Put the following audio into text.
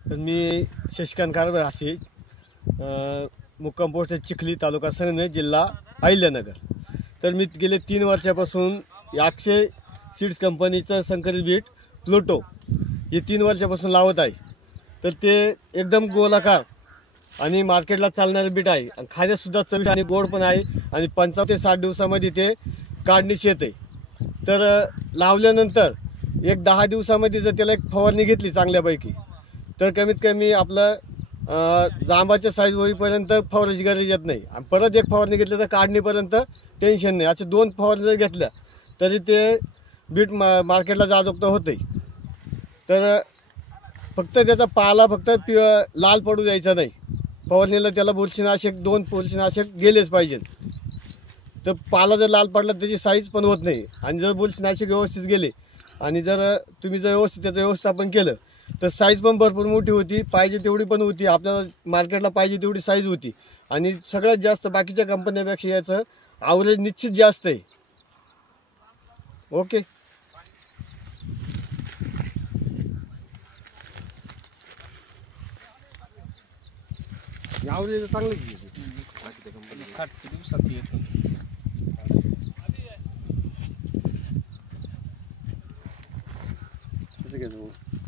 तर मी शशिकांत कारभार असे मुक्काम पोस्ट चिखली तालुका संगमनेर जिल्हा अहिल्यानगर। तर मी गेले 3 वर्षापासून अक्षय सीड्स कंपनीचं संकरित बीट प्लुटो हे 3 वर्षापासून लावत आहे। तर ते एकदम गोलाकार आणि मार्केटला चालणारे बीट आहे आणि खाण्यासुद्धा चविष्ट आणि गोड पण आहे आणि 55 ते 60 दिवसामध्ये ते काढणीस येते। तर लावल्यानंतर एक 10 दिवसामध्ये जर त्याला एक फवारणी घेतली चांगल्यापैकी तर कमीत कमी आपलं जांबाच्या साईज होईपर्यंत फवारायची गरज येत नाही आणि परत एक फवारणी घेतली तर काढणीपर्यंत टेन्शन नाही। असे 2 फवारणी जर घेतल्या तरी ते बीट मार्केटला जाजोगतं होते। तर फक्त त्याचा पाला फक्त लाल पडू द्यायचा नाही, फवारणीला त्याला बुरशीनाशक 2 बुरशीनाशक गेलेच पाहिजेत। तर पाला जर लाल पडला त्याची साईज पण होत नाही आणि जर बुरशीनाशक व्यवस्थित गेले आणि जर तुम्ही जर व्यवस्थित त्याचं व्यवस्थापन केलं तर साईज पण भरपूर मोठी होती, पाहिजे तेवढी पण होती, आपल्याला मार्केटला पाहिजे तेवढी साईज होती आणि सगळ्यात जास्त बाकीच्या कंपन्यांपेक्षा याचं ॲव्हरेज निश्चित जास्त आहे। ओके, ॲव्हरेज चांगलं आहे। 60 दिवसात येतो। कसं घ्यायचं?